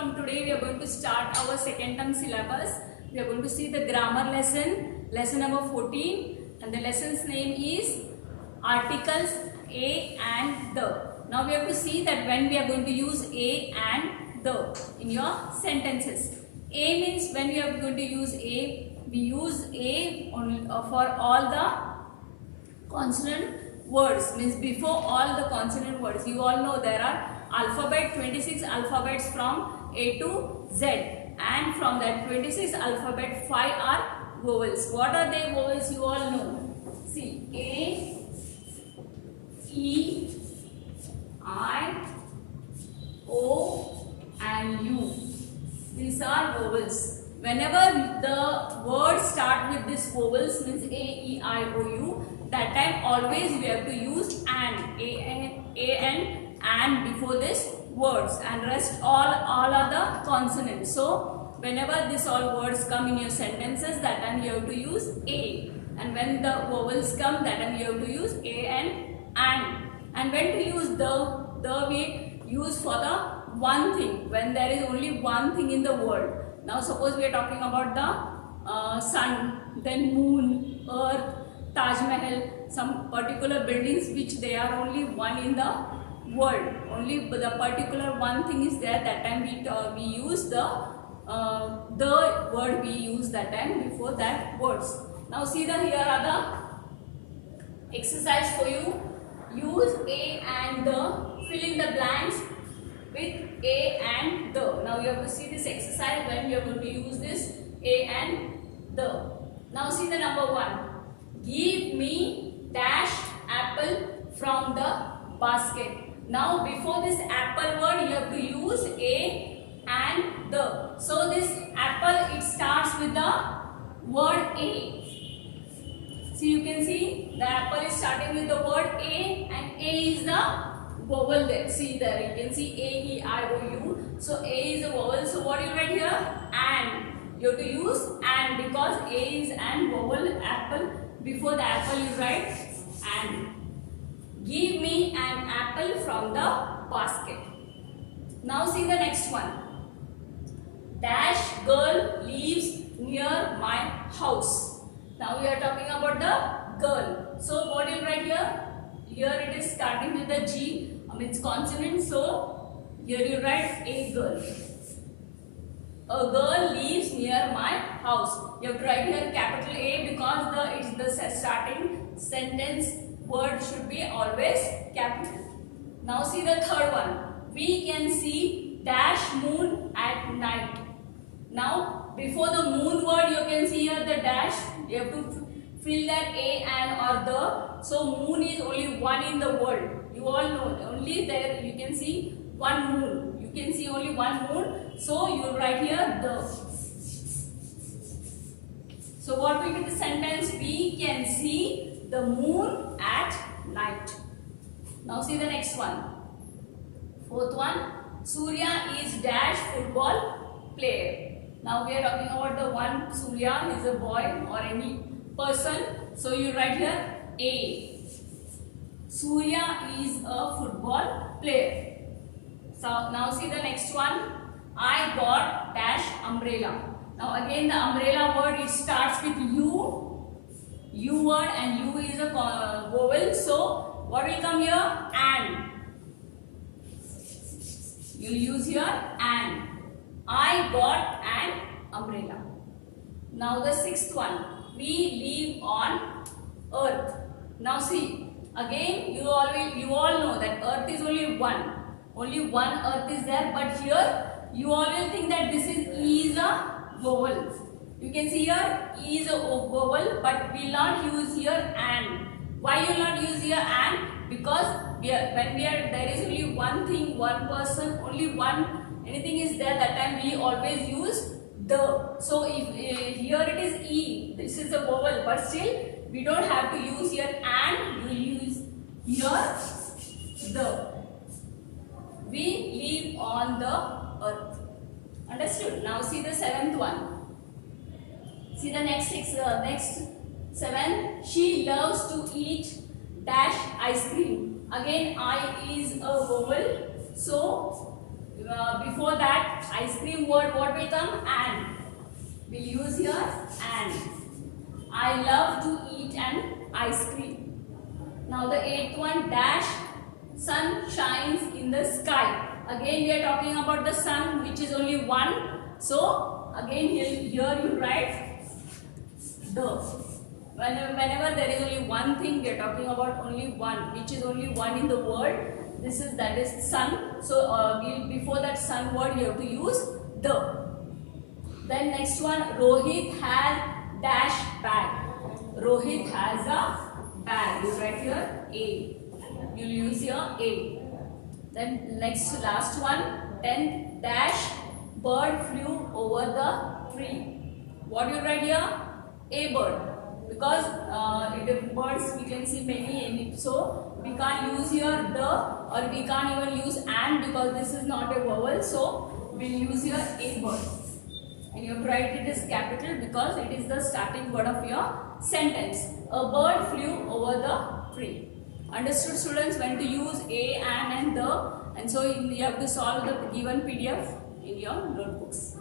from today we are going to start our second term syllabus. We are going to see the grammar lesson number 14, and the lesson's name is articles a and the. Now we have to see that when we are going to use a and the in your sentences. A means when we are going to use a, we use a only for all the consonant words, means before all the consonant words. You all know there are 26 alphabets from A to Z, and from that 26 alphabet 5 are vowels. What are they vowels? You all know. See, A, E, I, O and U. These are vowels. Whenever the words start with this vowels, means A, E, I, O, U, that time always we have to use and before this words, and rest all are the consonants. So whenever this all words come in your sentences, that time you have to use a, and when the vowels come, that time you have to use a and when to use the we use for the one thing, when there is only one thing in the world. Now suppose we are talking about the sun, then moon, earth, Taj Mahal, some particular buildings which they are only one in the world, only the particular one thing is there, that time we use the word we use that time before that words. Now see here are the exercise for you. Use a and the, fill in the blanks with a and the. Now you have to see this exercise when you are going to use this a and the. Now see the number 1. Give me dash apple from the basket. Now before this apple word you have to use a and the. So this apple, it starts with the word a. So you can see the apple is starting with the word a, and a is the vowel there. See there, you can see a, e, I, o, u. So a is a vowel. So what you write here? And. You have to use and, because a is and vowel apple. Before the apple you write and. Give me an apple from the basket. Now see the next one. Dash girl lives near my house. Now we are talking about the girl. So what you write here? Here it is starting with the G, means consonant. So here you write a girl. A girl lives near my house. You have to write here capital A, because it's the starting sentence word should be always capital. Now see the third one. We can see dash moon at night. Now before the moon word you can see here the dash. You have to fill that a and or the. So moon is only one in the world. You all know, only there you can see one moon. You can see only one moon. So you write here the. So what will be the sentence? We can see the moon at night. Now see the next one. Fourth one. Surya is dash football player. Now we are talking about the one. Surya is a boy or any person. So you write here a. Surya is a football player. So now see the next one. I got dash umbrella. Now again the umbrella word, it starts with U word, and U is a vowel. So what will come here? And. You use here and. I got an umbrella. Now the sixth one. We live on earth. Now see, again you all know that earth is only one. Only one earth is there, but here you all will think that this is E is a vowel. You can see here E is a vowel, but we will not use here and. Why you will not use here and? Because there is only one thing, one person, only one anything is there, that time we always use the. So if here it is E, this is a vowel, but still we don't have to use here and, you use here the. We live on the earth. Understood? Now see the seventh one. See the next 7. She loves to eat dash ice cream. Again I is a vowel. So before that ice cream word, what will come? An. We'll use here an. I love to eat an ice cream. Now the eighth one, dash. Sun shines in the sky. Again we are talking about the sun, which is only one. So again here you write the. Whenever there is only one thing, we are talking about only one, which is only one in the world. That is sun. So before that sun word you have to use the. Then next one, Rohit has dash bag. Rohit has a bag. You write here A. You will use here A. Then next last one, 10 dash bird flew over the tree. What you write here? A bird. Because birds we can see many in it. So we can't use here the, or we can't even use and, because this is not a vowel. So we'll use here a bird. And you have to write it as capital because it is the starting word of your sentence. A bird flew over the tree. Understood, students, when to use a, and the, and so you have to solve the given PDF in your notebooks.